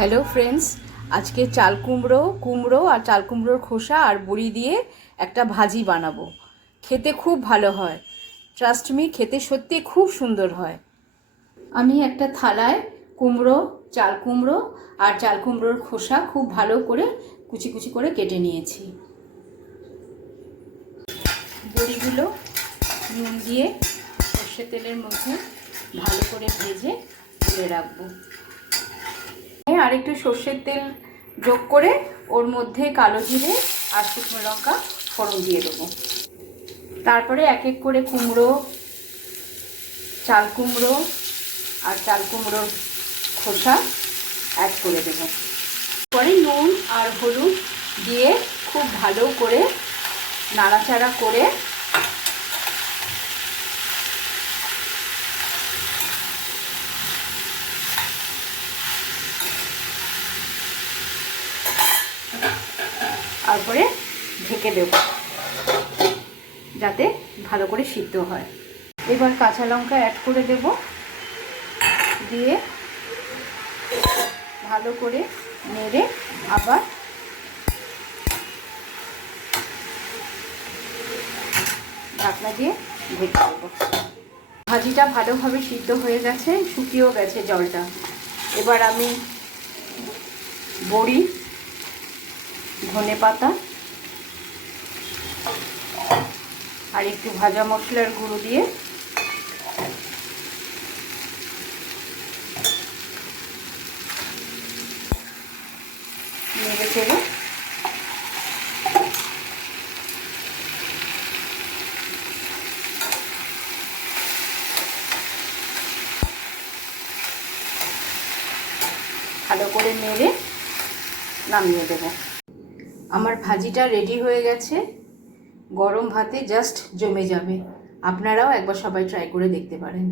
Hello friends, আজকে চাল কুমড়ো আর চাল কুমড়োর খোসা আর বড়ি দিয়ে একটা ভাজি বানাবো। খেতে খুব ভালো হয়, ট্রাস্ট মি, খেতে সত্যি খুব সুন্দর হয়। আমি একটা থালায় চাল কুমড়ো আর চাল কুমড়োর খোসা খুব ভালো করে কুচি কুচি করে কেটে নিয়েছি। বড়িগুলো নুন দিয়ে সর্ষে তেলের মধ্যে ভালো করে ভেজে তুলে রাখবো। আর একটু সর্ষের তেল যোগ করে ওর মধ্যে কালো জিরে আর শুকনো লঙ্কা ফোড়ন দিয়ে দেবো। তারপরে এক এক করে চাল কুমড়ো আর চাল কুমড়োর খোসা অ্যাড করে দেবো। পরে নুন আর হলুদ দিয়ে খুব ভালো করে নাড়াচাড়া করে তারপরে ঢেকে দেব যাতে ভালো করে সিদ্ধ হয়। এবার কাঁচা লঙ্কা অ্যাড করে দেব, দিয়ে ভালো করে নেড়ে আবার ঢাকনা দিয়ে ঢেকে দেব। ভাজিটা ভালোভাবে সিদ্ধ হয়ে গেছে, শুকিয়েও গেছে জলটা। এবার আমি বড়ি, ধনেপাতা আর একটু ভাজা মশলার গুঁড়ো দিয়ে নেড়ে চেড়ে ভালো করে নেড়ে নামিয়ে দেব। আমার ভাজিটা রেডি হয়ে গেছে, গরম ভাতে জাস্ট জমে যাবে। আপনারাও একবার সবাই ট্রাই করে দেখতে পারেন।